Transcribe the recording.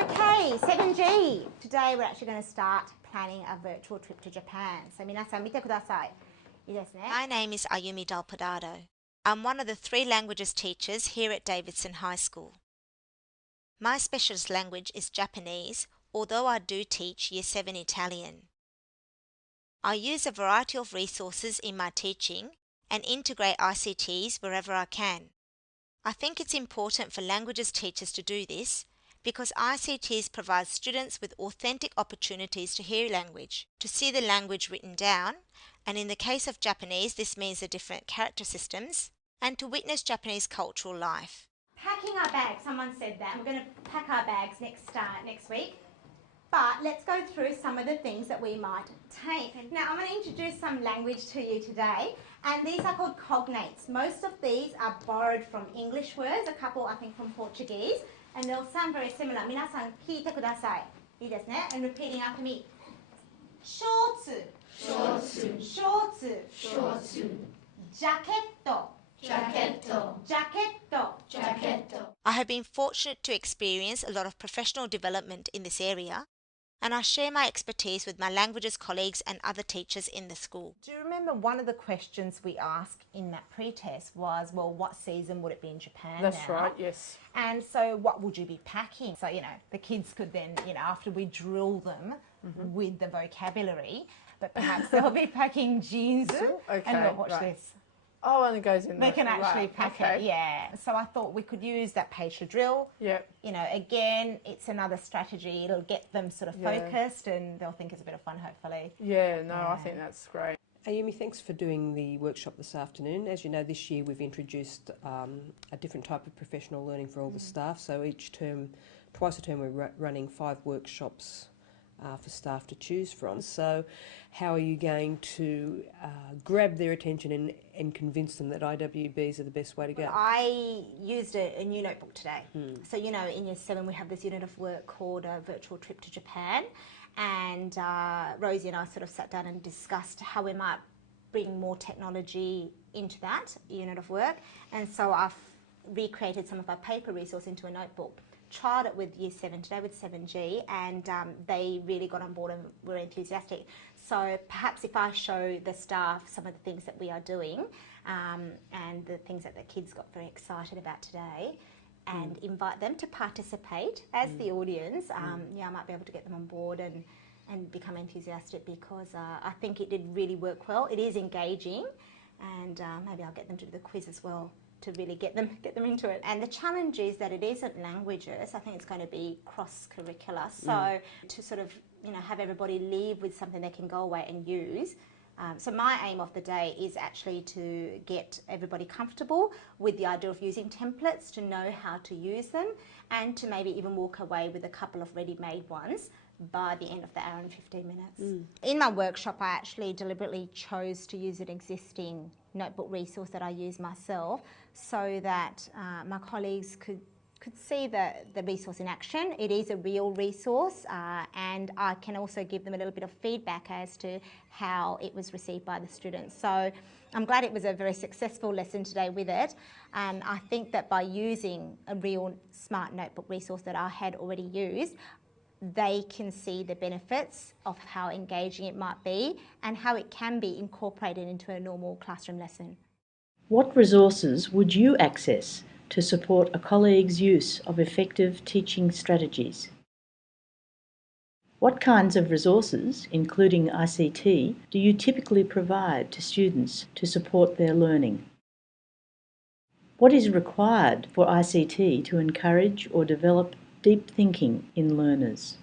Okay, 7G. Today we're actually going to start planning a virtual trip to Japan. So 皆さん見てください。いいですね。My name is Ayumi Delpadado. I'm one of the 3 languages teachers here at Davidson High School. My specialist language is Japanese, although I do teach Year 7 Italian. I use a variety of resources in my teaching and integrate ICTs wherever I can. I think it's important for languages teachers to do this because ICTs provide students with authentic opportunities to hear language, to see the language written down, and in the case of Japanese this means the different character systems, and to witness Japanese cultural life. Packing our bags. Someone said that. We're going to pack our bags next week. But let's go through some of the things that we might take. Now, I'm going to introduce some language to you today, and these are called cognates. Most of these are borrowed from English words, a couple I think from Portuguese, and they'll sound very similar. 皆さん聞いてください。いいですね? And repeating after me. ショーツ、ショーツ、ショーツ、ショーツ、ジャケット、ジャケット、ジャケット、ジャケット。 I have been fortunate to experience a lot of professional development in this area, and I share my expertise with my languages colleagues and other teachers in the school. Do you remember one of the questions we asked in that pre-test was, well, what season would it be in Japan That's now? right, yes. And so what would you be packing? So, the kids could then, after we drill them with the vocabulary, but perhaps they'll be packing jeans. Okay, And look, watch right. this. Oh, and it goes in They there. can actually Right, pack okay. it, yeah. So I thought we could use that page to drill. Yep. Again, it's another strategy. It'll get them sort of Yeah. focused and they'll think it's a bit of fun, hopefully. Yeah, no, I think that's great. Ayumi, thanks for doing the workshop this afternoon. As you know, this year we've introduced a different type of professional learning for all the staff. So each term, twice a term, we're running 5 workshops for staff to choose from. So how are you going to grab their attention and convince them that IWBs are the best way to go? I used a new notebook today. So, in Year 7 we have this unit of work called a virtual trip to Japan. And Rosie and I sort of sat down and discussed how we might bring more technology into that unit of work. And so I've recreated some of our paper resource into a notebook. Tried it with Year 7 today with 7G, and they really got on board and were enthusiastic. So perhaps if I show the staff some of the things that we are doing and the things that the kids got very excited about today, and invite them to participate as the audience, I might be able to get them on board and become enthusiastic, because I think it did really work well. It is engaging, and maybe I'll get them to do the quiz as well to really get them into it. And the challenge is that it isn't languages. I think it's going to be cross-curricular. So to sort of, have everybody leave with something they can go away and use. So my aim of the day is actually to get everybody comfortable with the idea of using templates, to know how to use them, and to maybe even walk away with a couple of ready-made ones by the end of the hour and 15 minutes. In my workshop, I actually deliberately chose to use an existing notebook resource that I use myself, so that my colleagues could see the resource in action. It is a real resource, and I can also give them a little bit of feedback as to how it was received by the students. So I'm glad it was a very successful lesson today with it, and I think that by using a real smart notebook resource that I had already used, they can see the benefits of how engaging it might be and how it can be incorporated into a normal classroom lesson. What resources would you access to support a colleague's use of effective teaching strategies? What kinds of resources, including ICT, do you typically provide to students to support their learning? What is required for ICT to encourage or develop deep thinking in learners?